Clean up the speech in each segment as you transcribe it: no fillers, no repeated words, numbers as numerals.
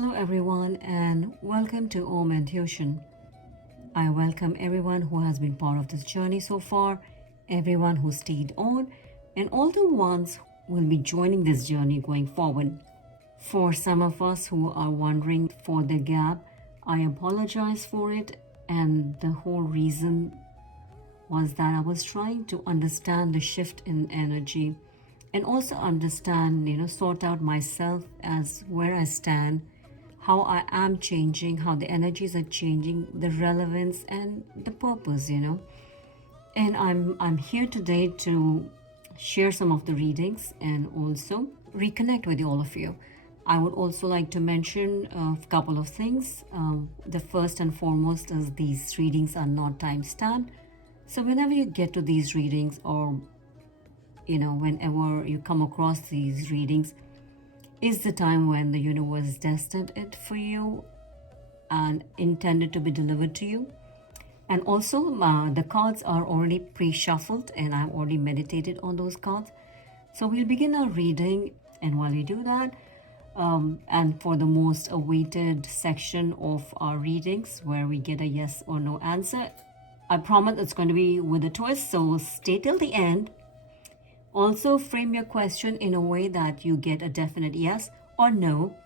Hello everyone and welcome to Aum Intuition. I welcome everyone who has been part of this journey so far, everyone who stayed on, and all the ones who will be joining this journey going forward. For some of us who are wondering for the gap, I apologize for it, and the whole reason was that I was trying to understand the shift in energy and also understand, sort out myself as where I stand, how I am changing, how the energies are changing, the relevance and the purpose. And I'm here today to share some of the readings and also reconnect with all of you. I would also like to mention a couple of things. The first and foremost is these readings are not time-stamped. So whenever you get to these readings or whenever you come across these readings, is the time when the universe destined it for you and intended to be delivered to you. And also the cards are already pre-shuffled and I've already meditated on those cards. So we'll begin our reading, and while we do that, and for the most awaited section of our readings where we get a yes or no answer, I promise it's going to be with a twist, so stay till the end. Also, frame your question in a way that you get a definite yes or no.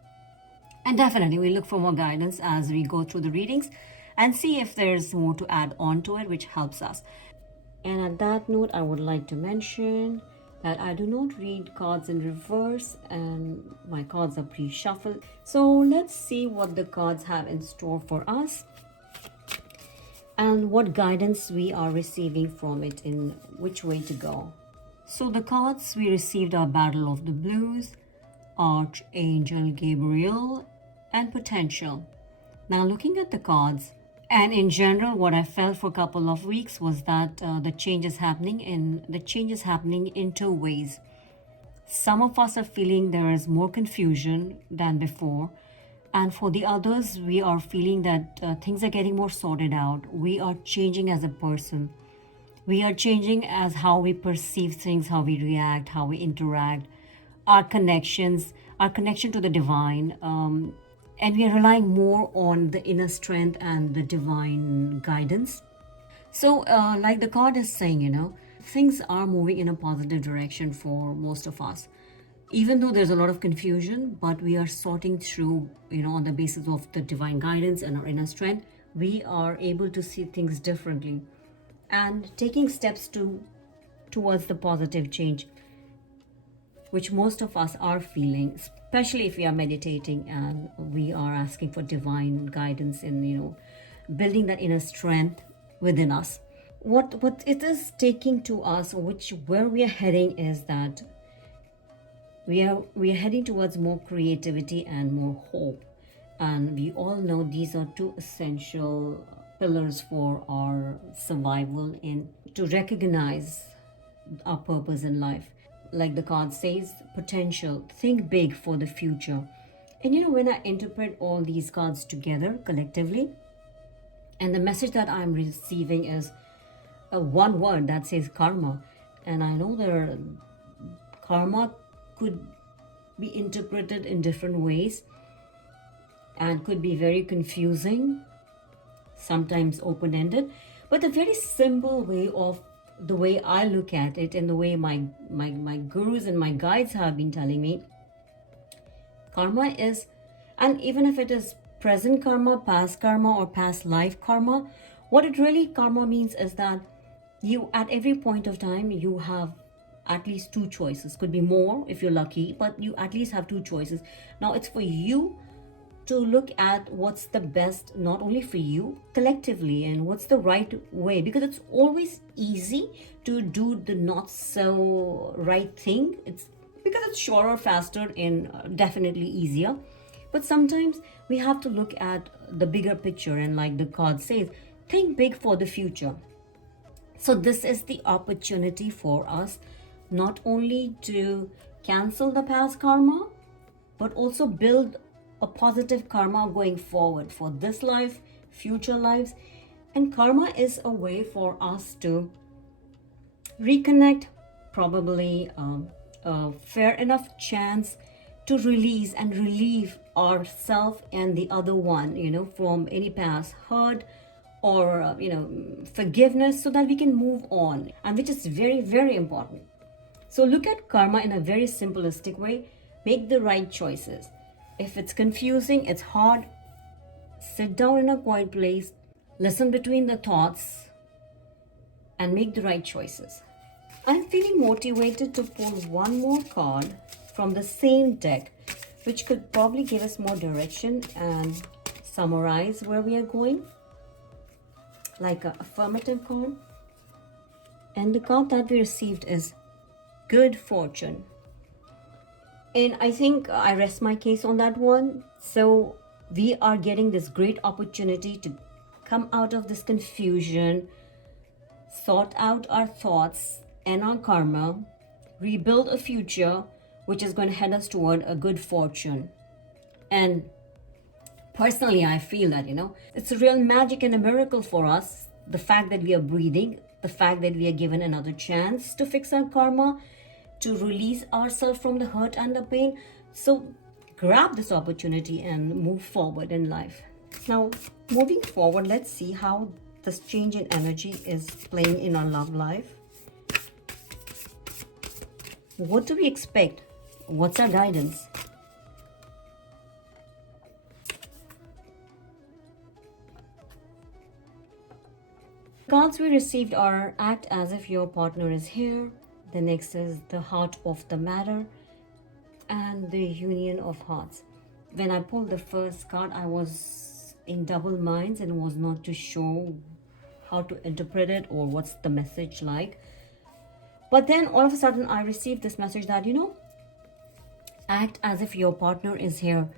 And definitely, we look for more guidance as we go through the readings and see if there's more to add on to it, which helps us. And at that note, I would like to mention that I do not read cards in reverse and my cards are pre-shuffled. So let's see what the cards have in store for us and what guidance we are receiving from it in which way to go. So the cards we received are Battle of the Blues, Archangel Gabriel, and Potential. Now looking at the cards, and in general what I felt for a couple of weeks was that the change is happening in two ways. Some of us are feeling there is more confusion than before, and for the others we are feeling that things are getting more sorted out. We are changing as a person. We are changing as how we perceive things, how we react, how we interact, our connections, our connection to the divine. And we are relying more on the inner strength and the divine guidance. So like the card is saying, things are moving in a positive direction for most of us. Even though there's a lot of confusion, but we are sorting through, on the basis of the divine guidance and our inner strength, we are able to see things differently and taking steps towards the positive change, which most of us are feeling, especially if we are meditating and we are asking for divine guidance in building that inner strength within us. What it is taking to us, where we are heading, is that we are heading towards more creativity and more hope. And we all know these are two essential pillars for our survival and to recognize our purpose in life. Like the card says, potential, think big for the future. And when I interpret all these cards together collectively, and the message that I'm receiving is one word that says karma. And I know karma could be interpreted in different ways and could be very confusing, sometimes open-ended, but the very simple way of the way I look at it and the way my gurus and my guides have been telling me, karma is, and even if it is present karma, past karma, or past life karma, what it really karma means is that you, at every point of time, you have at least two choices. Could be more if you're lucky, but you at least have two choices. Now it's for you to look at what's the best, not only for you, collectively, and what's the right way, because it's always easy to do the not so right thing. It's because it's surer, faster, and definitely easier. But sometimes we have to look at the bigger picture, and like the card says, think big for the future. So this is the opportunity for us not only to cancel the past karma, but also build a positive karma going forward for this life, future lives. And karma is a way for us to reconnect, probably a fair enough chance to release and relieve ourself and the other one, from any past hurt or, forgiveness, so that we can move on, and which is very, very important. So look at karma in a very simplistic way. Make the right choices. If it's confusing, it's hard, sit down in a quiet place, listen between the thoughts, and make the right choices. I'm feeling motivated to pull one more card from the same deck, which could probably give us more direction and summarize where we are going, like an affirmative card. And the card that we received is Good Fortune. And I think I rest my case on that one. So we are getting this great opportunity to come out of this confusion, sort out our thoughts and our karma, rebuild a future which is going to head us toward a good fortune. And personally, I feel that, it's a real magic and a miracle for us. The fact that we are breathing, the fact that we are given another chance to fix our karma, to release ourselves from the hurt and the pain. So grab this opportunity and move forward in life. Now, moving forward, let's see how this change in energy is playing in our love life. What do we expect? What's our guidance? Cards we received are Act as if your partner is here. The next is the Heart of the Matter and the Union of Hearts. When I pulled the first card, I was in double minds and was not too sure how to interpret it or what's the message like. But then all of a sudden I received this message that, act as if your partner is here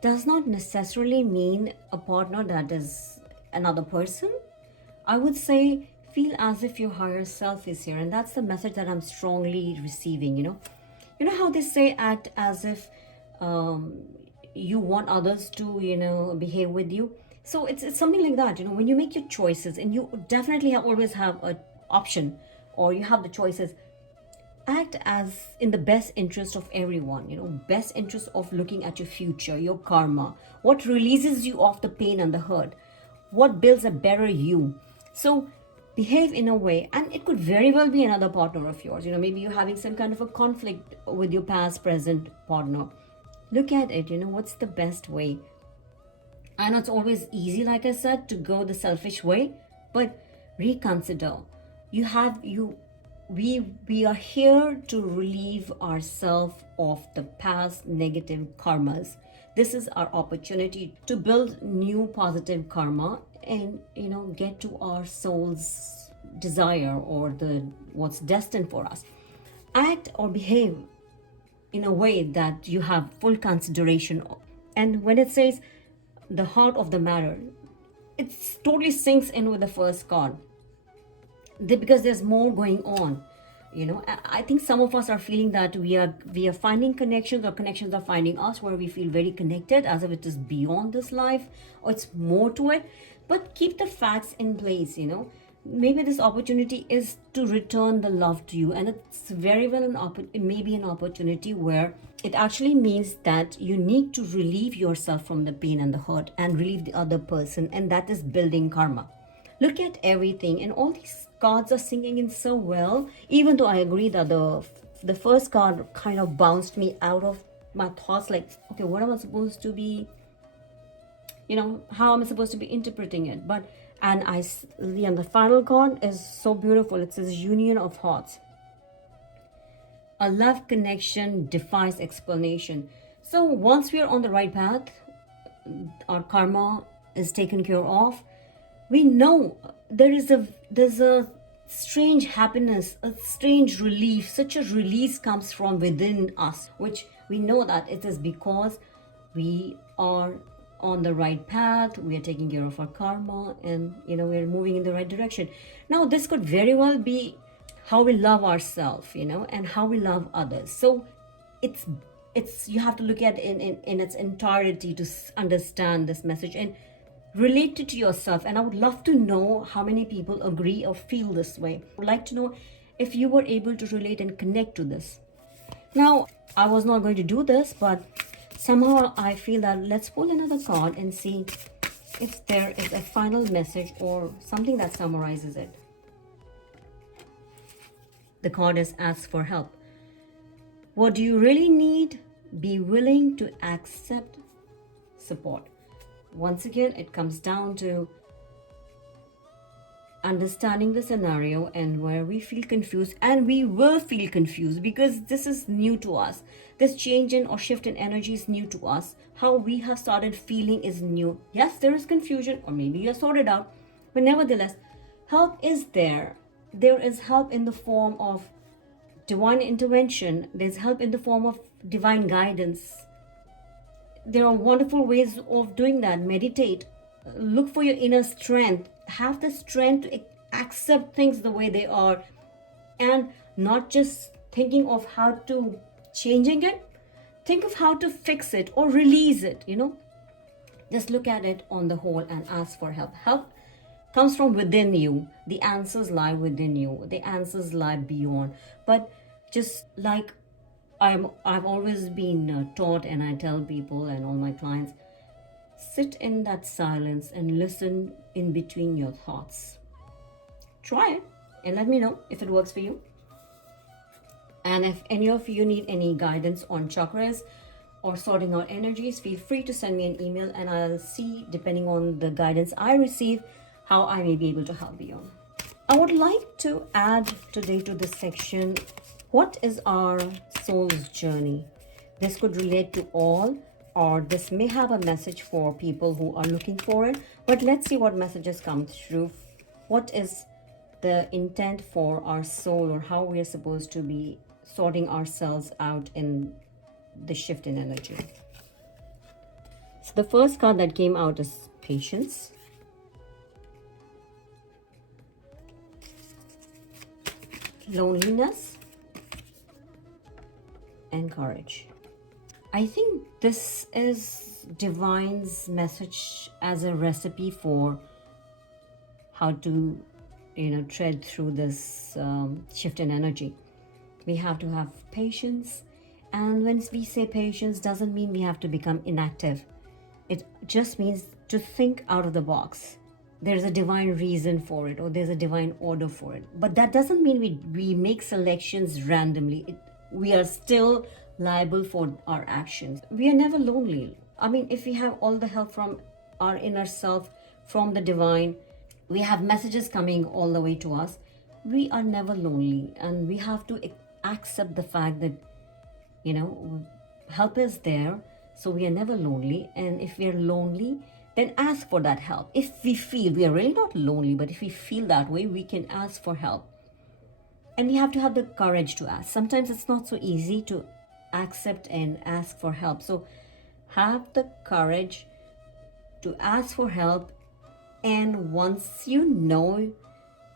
does not necessarily mean a partner that is another person. I would say feel as if your higher self is here, and that's the message that I'm strongly receiving. You know how they say act as if you want others to behave with you. So it's something like that. When you make your choices, and you definitely always have an option, or you have the choices, act as in the best interest of everyone, best interest of looking at your future, your karma, what releases you of the pain and the hurt, what builds a better you. So behave in a way, and it could very well be another partner of yours. Maybe you're having some kind of a conflict with your past, present partner. Look at it, what's the best way. I know it's always easy, like I said, to go the selfish way, but reconsider. We are here to relieve ourselves of the past negative karmas. This is our opportunity to build new positive karma and get to our soul's desire or what's destined for us. Act or behave in a way that you have full consideration of. And when it says the heart of the matter, it totally sinks in with the first card, because there's more going on. I think some of us are feeling that we are finding connections, or connections are finding us, where we feel very connected, as if it is beyond this life or it's more to it. But keep the facts in place. Maybe this opportunity is to return the love to you, and it's very well it may be an opportunity where it actually means that you need to relieve yourself from the pain and the hurt and relieve the other person, and that is building karma. Look at everything, and all these cards are sinking in so well, even though I agree that the first card kind of bounced me out of my thoughts, like, okay, what am I supposed to be, how am I supposed to be interpreting it? And the final card is so beautiful. It says Union of Hearts. A love connection defies explanation. So once we are on the right path, our karma is taken care of. We know there's a strange happiness, a strange relief. Such a release comes from within us, which we know that it is because we are on the right path, we are taking care of our karma, and we're moving in the right direction. Now this could very well be how we love ourselves, and how we love others. So it's you have to look at it in its entirety to understand this message and relate it to yourself. And I would love to know how many people agree or feel this way. I would like to know if you were able to relate and connect to this. Now, I was not going to do this, but somehow I feel that let's pull another card and see if there is a final message or something that summarizes it. The card is ask for help. What do you really need? Be willing to accept support. Once again, it comes down to understanding the scenario and where we feel confused, and we will feel confused because this is new to us. This change in or shift in energy is new to us. How we have started feeling is new. Yes, there is confusion, or maybe you're sorted out, but nevertheless, help is there. There is help in the form of divine intervention. There's help in the form of divine guidance. There are wonderful ways of doing that. Meditate, look for your inner strength, have the strength to accept things the way they are, and not just thinking of how to changing it. Think of how to fix it or release it. Just look at it on the whole and ask for help. Help comes from within you. The answers lie within you. The answers lie beyond. But just like I've always been taught, and I tell people and all my clients, sit in that silence and listen in between your thoughts. Try it and let me know if it works for you. And if any of you need any guidance on chakras or sorting out energies, feel free to send me an email, and I'll see, depending on the guidance I receive, how I may be able to help you. I would like to add today to this section, what is our soul's journey? This could relate to all, or this may have a message for people who are looking for it. But let's see what messages come through. What is the intent for our soul, or how we are supposed to be sorting ourselves out in the shift in energy? So the first card that came out is patience. Loneliness and courage. I think this is Divine's message as a recipe for how to, tread through this shift in energy. We have to have patience, and when we say patience, doesn't mean we have to become inactive. It just means to think out of the box. There's a divine reason for it, or there's a divine order for it. But that doesn't mean we make selections randomly. We are still liable for our actions. We are never lonely. I mean, if we have all the help from our inner self, from the divine, we have messages coming all the way to us, we are never lonely. And we have to accept the fact that, help is there. So we are never lonely. And if we are lonely, then ask for that help. If we feel we are really not lonely, but if we feel that way, we can ask for help. And we have to have the courage to ask. Sometimes it's not so easy to accept and ask for help. So have the courage to ask for help. And once you know,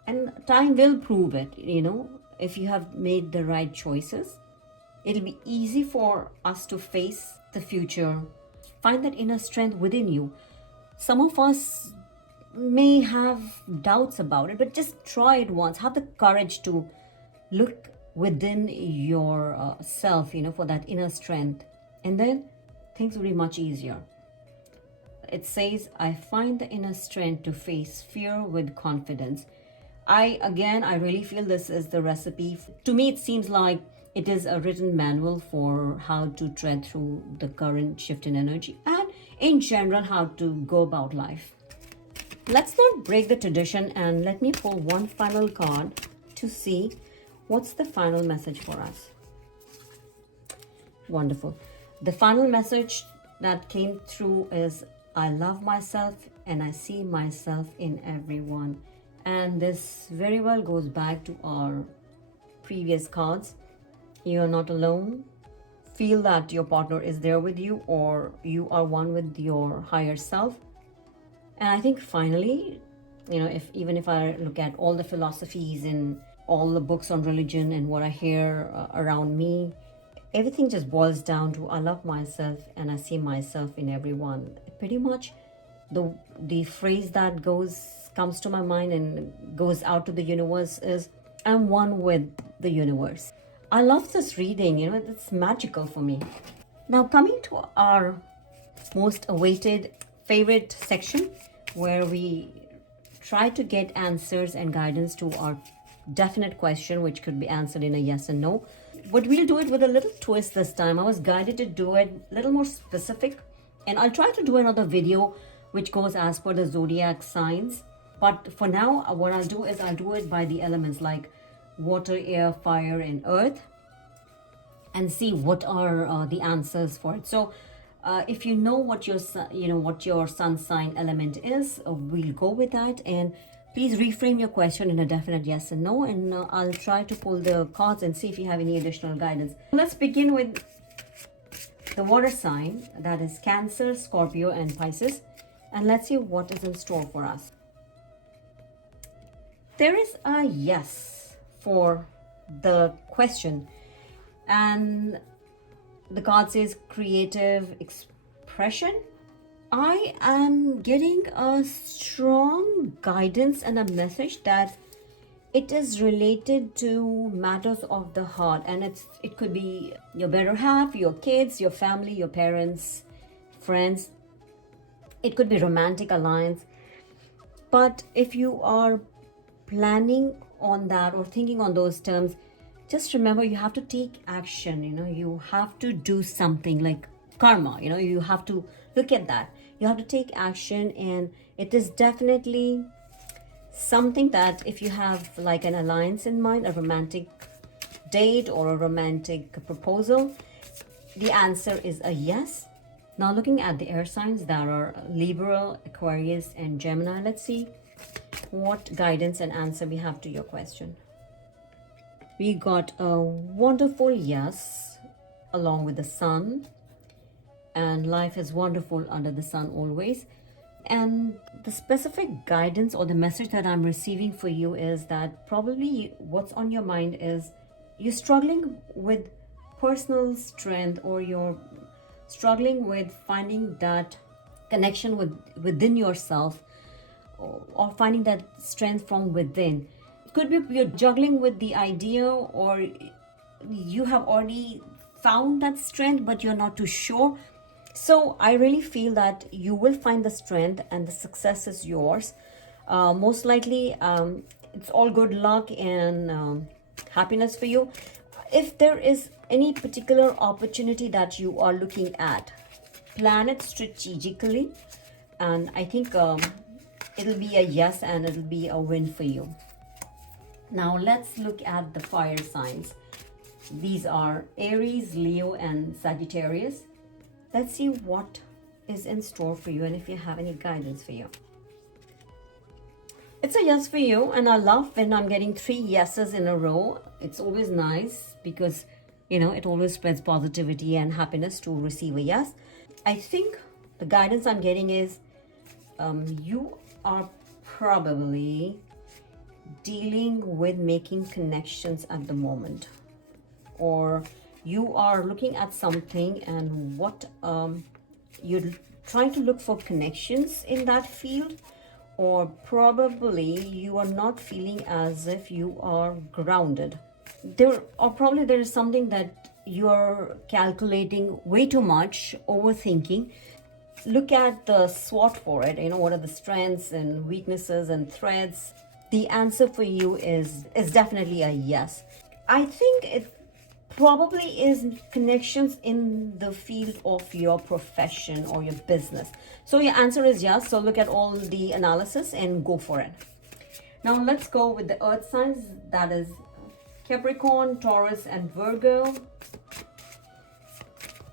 and time will prove it, if you have made the right choices, it'll be easy for us to face the future. Find that inner strength within you. Some of us may have doubts about it, but just try it once. Have the courage to look within your self, for that inner strength. And then things will be much easier. It says, I find the inner strength to face fear with confidence. I really feel this is the recipe. To me, it seems like it is a written manual for how to tread through the current shift in energy, and in general, how to go about life. Let's not break the tradition, and let me pull one final card to see what's the final message for us. Wonderful. The final message that came through is, I love myself and I see myself in everyone. And this very well goes back to our previous cards. You are not alone. Feel that your partner is there with you, or you are one with your higher self. And I think finally, even if I look at all the philosophies and all the books on religion and what I hear around me, everything just boils down to, I love myself and I see myself in everyone. Pretty much the phrase that comes to my mind and goes out to the universe is, I'm one with the universe. I love this reading, it's magical for me. Now, coming to our most awaited favorite section, where we try to get answers and guidance to our definite question, which could be answered in a yes and no. But we'll do it with a little twist this time. I was guided to do it a little more specific, and I'll try to do another video which goes as per the zodiac signs. But for now, what I'll do is I'll do it by the elements like water, air, fire, and earth, and see what are the answers for it. So if you know what your sun sign element is, we'll go with that. And please reframe your question in a definite yes and no, and I'll try to pull the cards and see if you have any additional guidance. Let's begin with the water sign, that is Cancer, Scorpio, and Pisces, and let's see what is in store for us. There is a yes for the question, and the card says creative expression. I am getting a strong guidance and a message that it is related to matters of the heart, and it could be your better half, your kids, your family, your parents, friends. It could be romantic alliance. But if you are planning on that or thinking on those terms, just remember you have to take action. You have to do something like karma. You have to look at that. You have to take action, and it is definitely something that if you have like an alliance in mind, a romantic date or a romantic proposal, the answer is a yes. Now, looking at the air signs, that are Libra, Aquarius, and Gemini, let's see what guidance and answer we have to your question. We got a wonderful yes along with the sun, and life is wonderful under the sun always. And the specific guidance or the message that I'm receiving for you is that probably what's on your mind is you're struggling with personal strength, or you're struggling with finding that connection within yourself, or finding that strength from within. It could be you're juggling with the idea, or you have already found that strength but you're not too sure. So I really feel that you will find the strength and the success is yours. Most likely it's all good luck and happiness for you. If there is any particular opportunity that you are looking at, plan it strategically, and I think it'll be a yes and it'll be a win for you. Now let's look at the fire signs. These are Aries, Leo, and Sagittarius. Let's see what is in store for you and if you have any guidance for you. It's a yes for you, and I love when I'm getting 3 yeses in a row. It's always nice because it always spreads positivity and happiness to receive a yes. I think the guidance I'm getting is you are probably dealing with making connections at the moment, or you are looking at something and what you're trying to look for connections in that field, or probably you are not feeling as if you are grounded. There is something that you're calculating way too much, overthinking. Look at the SWOT for it. What are the strengths and weaknesses and threats? The answer for you is definitely a yes. I think it probably is connections in the field of your profession or your business. So your answer is yes. So look at all the analysis and go for it. Now let's go with the earth signs. That is Capricorn, Taurus, and Virgo.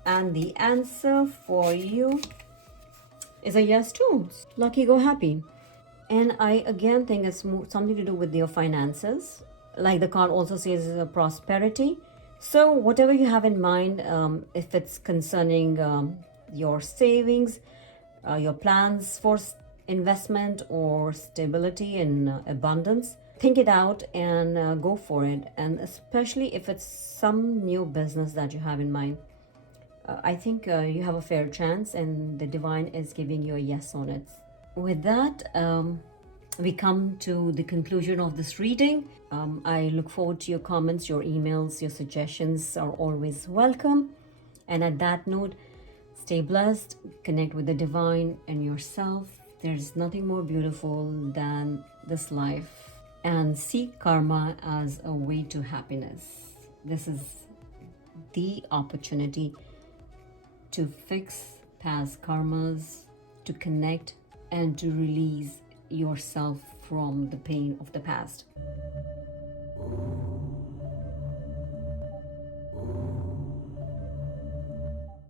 And the answer for you is a yes too. Lucky, go happy. And I again think it's something to do with your finances. Like the card also says, prosperity. So whatever you have in mind, if it's concerning your savings, your plans for investment or stability and abundance, think it out and go for it. And especially if it's some new business that you have in mind, I think you have a fair chance, and the divine is giving you a yes on it. With that, we come to the conclusion of this reading. I look forward to your comments, your emails, your suggestions are always welcome. And at that note, stay blessed, connect with the divine and yourself. There's nothing more beautiful than this life. And see karma as a way to happiness. This is the opportunity to fix past karmas, to connect, and to release yourself from the pain of the past.